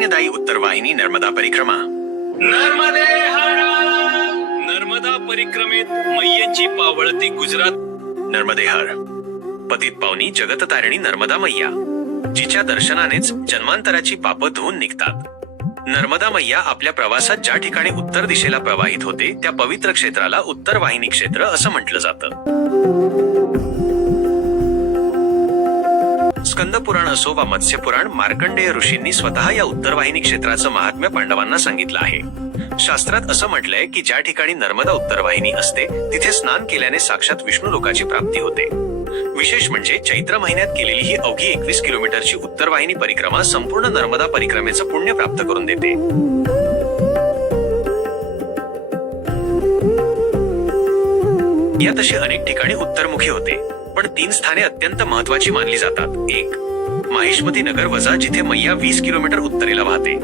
चैतन्यदायी उत्तरवाहिनी नर्मदा परिक्रमा। नर्मदे हर नर्मदा परिक्रमेत मैय्यांची पावळती गुजरात। नर्मदे हर पतित पावनी जगततारिणी नर्मदा मैया, जिच्या दर्शनानेच जन्मांतराची पाप धुवून निघतात। नर्मदा मैया आपल्या प्रवासात ज्या ठिकाणी उत्तर दिशेला प्रवाहित होते त्या पवित्र क्षेत्राला उत्तरवाहिनी क्षेत्र असं म्हटलं जातं। स्कंद पुराण असो वा मत्स्य पुराण, मार्कंडेय ऋषींनी स्वतः या उत्तरवाहिनी क्षेत्राचं महात्म्य पांडवांना सांगितलं आहे। शास्त्रात असं म्हटलंय की ज्या ठिकाणी नर्मदा उत्तरवाहिनी असते तिथे स्नान केल्याने साक्षात विष्णू लोकाची प्राप्ती होते। विशेष म्हणजे चैत्र महिन्यात केलेली ही अवघी 21 किलोमीटरची उत्तरवाहिनी परिक्रमा संपूर्ण नर्मदा परिक्रमेचं पुण्य प्राप्त करून देते। यात अशी अनेक ठिकाणी उत्तरमुखी होते, पण 3 स्थाने अत्यंत महत्वाची मानली जातात। 1. माहिष्मती नगर वजा, जिथे मैया 20 किलोमीटर उत्तरेला वाहते।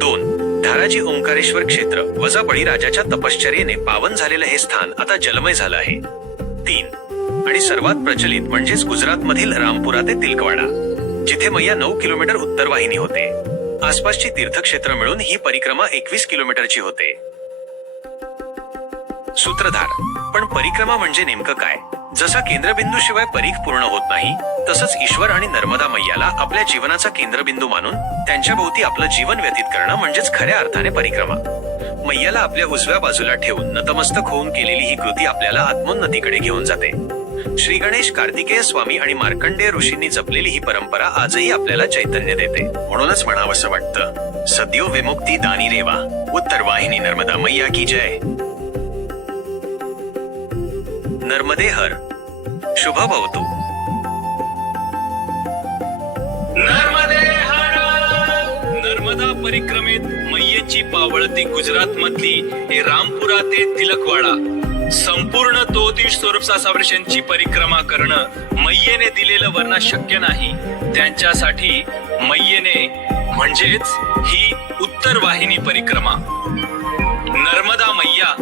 2. धाराजी ओंकारेश्वर क्षेत्र वजा, बळीराजाच्या तपश्चर्येने पावन झालेलं हे स्थान आता जलमय झालं आहे। 3. आणि सर्वात प्रचलित म्हणजेच गुजरात मधील रामपुरा ते तिलकवाडा, जिथे मैया 9 किलोमीटर उत्तरवाहिनी होते। आसपासची तीर्थक्षेत्र मिळून ही परिक्रमा 21 किलोमीटरची होते। सूत्रधार, पण परिक्रमा म्हणजे नेमकं काय? जसा केंद्रबिंदू शिवाय परीख पूर्ण होत नाही, तसंच ईश्वर आणि नर्मदा मैयाला आपल्या जीवनाचा केंद्रबिंदू मानून त्यांच्या भोवती आपलं जीवन व्यतीत करणं म्हणजेच खऱ्या अर्थाने परिक्रमा। मैयाला आपल्या उजव्या बाजूला ठेवून नतमस्तक होऊन केलेली ही कृती आपल्याला आत्मोन्नतीकडे घेऊन जाते। श्री गणेश, कार्तिकेय स्वामी आणि मार्कंडेय ऋषींनी जपलेली ही परंपरा आजही आपल्याला चैतन्य देते। म्हणूनच म्हणावंसं वाटतं, सद्यो विमुक्ती दानी रेवा, उत्तरवाहिनी नर्मदा मैया की जय। नर्मदे हर, शुभ भवतु। नर्मदे हर नर्मदा परिक्रमेत मैय्यांची पावळती गुजरात मधली हे रामपुरा ते तिलकवाडा, संपूर्ण 2 स्वरूप वर्षांची परिक्रमा करणं मैयेने दिलेलं वरना शक्य नाही। त्यांच्यासाठी मैयेने म्हणजेच ही उत्तरवाहिनी परिक्रमा, नर्मदा मैया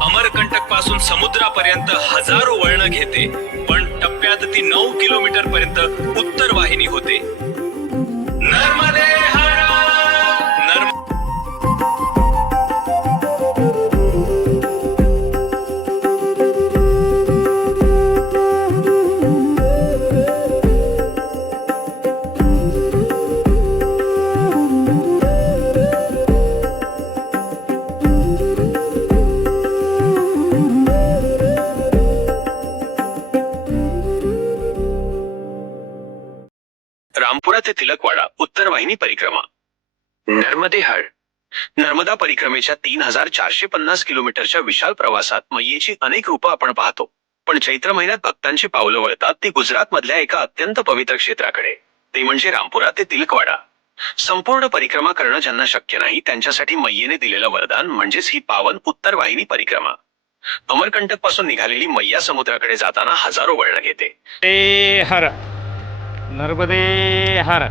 अमरकंटक पासून समुद्रापर्यंत हजारो वळण घेते, पण टप्प्यात ती 9 किलोमीटर पर्यंत उत्तरवाहिनी होते। नर्मदे हर रामपुरा ते तिलकवाडा उत्तरवाहिनी परिक्रमा। नर्मदे हर नर्मदा परिक्रमेच्या 3450 किलोमीटरच्या विशाल प्रवासात मैयेची अनेक रूपं आपण पाहतो, पण चैत्र महिन्यात भक्तांची पावलं वळतात ती गुजरात मधल्या एका अत्यंत पवित्र क्षेत्राकडे, ते म्हणजे रामपुरा ते तिलकवाडा। संपूर्ण परिक्रमा करणं ज्यांना शक्य नाही त्यांच्यासाठी मैयेने दिलेलं वरदान म्हणजेच ही पावन उत्तरवाहिनी परिक्रमा। अमरकंटक पासून निघालेली मैया समुद्राकडे जाताना हजारो वळण घेते। हर नर्मदे हर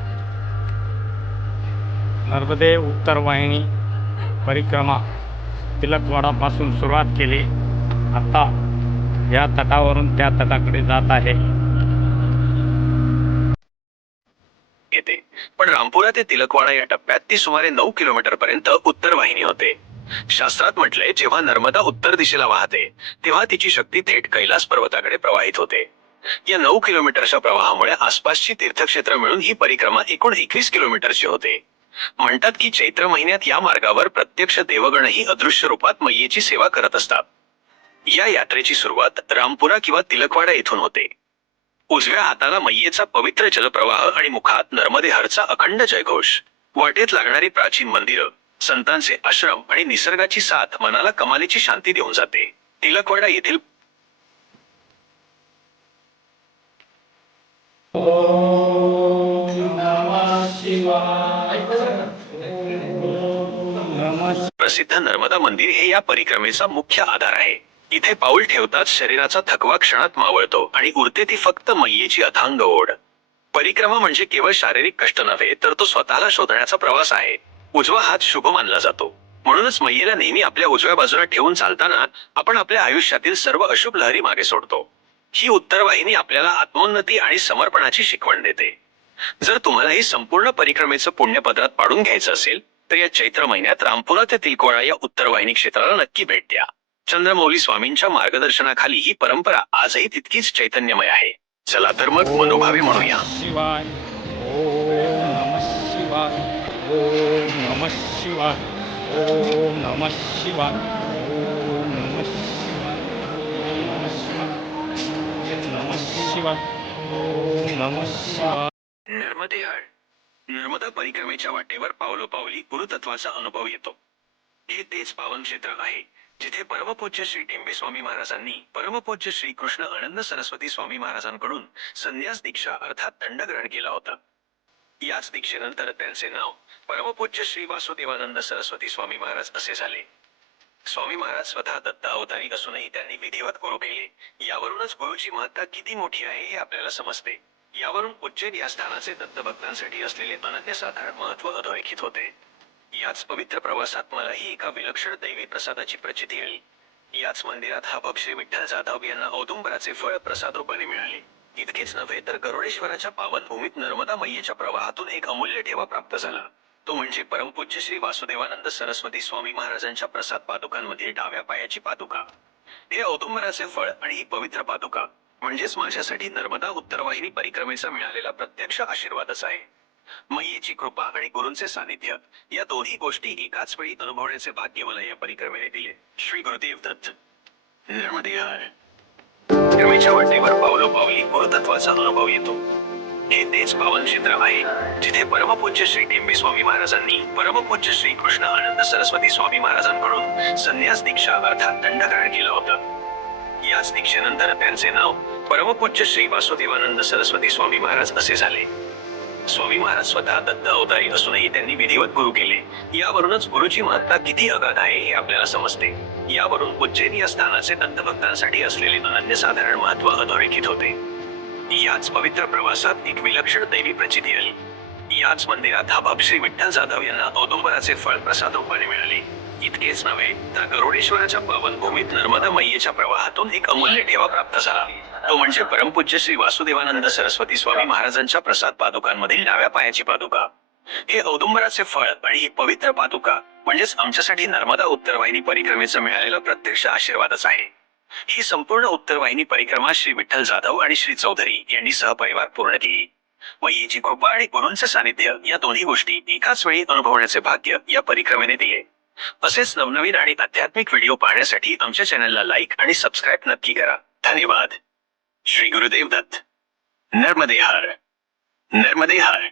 नर्मदे उत्तरवाहिनी परिक्रमा तिलकवाडापासून सुरुवात केली, आता या तटावरून त्या तटाकडे जात आहे। येते, पण रामपुरा ते तिलकवाडा या टप्प्यात ती सुमारे 9 किलोमीटर पर्यंत उत्तरवाहिनी होते। शास्त्रात म्हटलंय, जेव्हा नर्मदा उत्तर दिशेला वाहते तेव्हा तिची शक्ती थेट कैलास पर्वताकडे प्रवाहित होते। या 9 किलोमीटरच्या प्रवाहामुळे आसपासची तीर्थक्षेत्र मिळून ही परिक्रमा एकूण 21 किलोमीटरची होते। म्हणतात की चैत्र महिन्यात या मार्गावर प्रत्यक्ष देवगणही अदृश्य रूपात मैयेची सेवा करत असतात। या यात्रेची सुरुवात रामपुरा किंवा तिलकवाडा येथून होते। उजव्या हाताला मैयेचा पवित्र जलप्रवाह आणि मुखात नर्मदे हरचा अखंड जयघोष। वाटेत लागणारी प्राचीन मंदिरं, संतांचे आश्रम आणि निसर्गाची साथ मनाला कमालीची शांती देऊन जाते। तिलकवाडा येथील प्रसिद्ध नर्मदा मंदिर हे या परिक्रमेचा मुख्य आधार आहे। इथे पाऊल ठेवताच शरीराचा थकवा क्षणात मावळतो आणि उरते ती फक्त मैयेची अथांग ओढ। परिक्रमा म्हणजे केवळ शारीरिक कष्ट नव्हे, तर तो स्वतःला शोधण्याचा प्रवास आहे। उजवा हात शुभ मानला जातो, म्हणूनच मैयेला नेहमी आपल्या उजव्या बाजूला ठेवून चालताना आपण आपल्या आयुष्यातील सर्व अशुभ लहरी मागे सोडतो। ही उत्तरवाहिनी आपल्याला आत्मोन्नती आणि समर्पणाची शिकवण देते। जर तुम्हाला ही संपूर्ण परिक्रमेचं पुण्यपत्रात पाडून घ्यायचं असेल तर या चैत्र महिन्यात रामपुरा ते तिलकोळा या उत्तर वाहिनी क्षेत्राला नक्की भेट द्या. चंद्रमौली स्वामींच्या मार्गदर्शनाखाली ही परंपरा आजही तितकीच चैतन्यमय आहे. चला तर मग मनोभावे म्हणूया. शिवाय ओम नमः शिवाय ओम नमः शिवाय ओम नमः शिवाय ओम नमः शिवाय ओम नमः शिवाय नमः शिवाय ओम नमः शिवाय. नर्मदे हर. नर्मदा परिक्रमेच्या वाटेवर पावलोपावली गुरुतत्वाचा अनुभव येतो. हे तेच पावन क्षेत्र आहे जिथे परमपूज्य श्री टेंबे स्वामी महाराजांनी परमपूज्य श्री कृष्ण आनंद सरस्वती स्वामी महाराजांकडून संन्यास दीक्षा अर्थात दंड ग्रहण केला होता. याच दीक्षेनंतर त्यांचे नाव परमपूज्य श्री वासुदेवानंद सरस्वती स्वामी महाराज असे झाले. स्वामी महाराज स्वतः दत्त अवतारी असूनही त्यांनी विधिवत गुरु केले. यावरूनच गुरुची महत्ता किती मोठी आहे हे आपल्याला समजते. यावरून उज्जैन या स्थानाचे दत्तभक्तांसाठी असलेले अनन्यसाधारण महत्व अधोरेखित होते. याच पवित्र प्रवासात मलाही एका विलक्षण दैवी प्रसादाची प्रचिती आली. याच मंदिरात हा श्री विठ्ठल जाधव यांना औदुंबराचे फळ प्रसाद रूपाने मिळाले. इतकेच नव्हे तर गरुडेश्वराच्या पावन भूमीत नर्मदा मैयेच्या प्रवाहातून एक अमूल्य ठेवा प्राप्त झाला. तो म्हणजे परमपूज्य श्री वासुदेवानंद सरस्वती स्वामी महाराजांच्या प्रसाद पादुकांमधील डाव्या पायाची पादुका. हे औदुंबराचे फळ आणि ही पवित्र पादुका म्हणजेच माझ्यासाठी नर्मदा उत्तर वाहिनी परिक्रमेचा मिळालेला प्रत्यक्ष आशीर्वादच आहे. मैयेची कृपा आणि गुरूंचे सानिध्य या दोन्ही गोष्टी एकाच वेळी अनुभवण्याचे भाग्य मला या परिक्रमेने दिले. श्री गुरुदेव दत्त. नर्मदे हर. परिक्रमेच्या वाटेवर पावलोपावली गुरुतत्वाचा अनुभव येतो. हे तेच पावन क्षेत्र आहे जिथे परमपूज्य श्री टेंबे स्वामी महाराजांनी परमपूज्य श्री कृष्ण आनंद सरस्वती स्वामी महाराजांकडून संन्यास दीक्षा अर्थात दंड ग्रहण केला होता. याच दीक्षेनंतर त्यांचे नाव परमपूज्य श्री वासुदेवानंद सरस्वती स्वामी महाराज असे झाले. स्वामी महाराज स्वतः दत्त अवतारी असूनही त्यांनी विधिवत गुरु केले. यावरूनच गुरुची महत्ता किती अगाध आहे हे आपल्याला समजते. यावरून उज्जैन या स्थानाचे दत्तभक्तांसाठी असलेले अनन्यसाधारण महत्व अधोरेखित होते. याच पवित्र प्रवासात एक विलक्षण दैवी प्रचिती आली. याच मंदिरात हा श्री विठ्ठल जाधव यांना औदुंबराचे फळ प्रसाद रूपाने मिळाले. इतकेच नव्हे तर गरुडेश्वराच्या पावन भूमीत नर्मदा मैयेच्या प्रवाहातून एक अमूल्य ठेवा प्राप्त झाला. तो म्हणजे परमपूज्य श्री वासुदेवानंद सरस्वती स्वामी महाराजांच्या प्रसाद पादुकांमधील डाव्या पायाची पादुका. हे औदुंबराचे फळ आणि ही पवित्र पादुका म्हणजेच आमच्यासाठी नर्मदा उत्तर वाहिनी परिक्रमेचा मिळालेला प्रत्यक्ष आशीर्वादच आहे. ही संपूर्ण उत्तर वाहिनी परिक्रमा श्री विठ्ठल जाधव आणि श्री चौधरी यांनी सहपरिवार पूर्ण केली. मैयेची कृपा आणि गुरूंचे सानिध्य या दोन्ही गोष्टी एकाच वेळी अनुभवण्याचे भाग्य या परिक्रमेने दिले. असेच नवनवीन आणि आध्यात्मिक व्हिडिओ पाहण्यासाठी आमच्या चॅनलला लाईक आणि सबस्क्राईब नक्की करा. धन्यवाद. श्री गुरुदेव दत्त. नर्मदे हर. नर्मदे हर.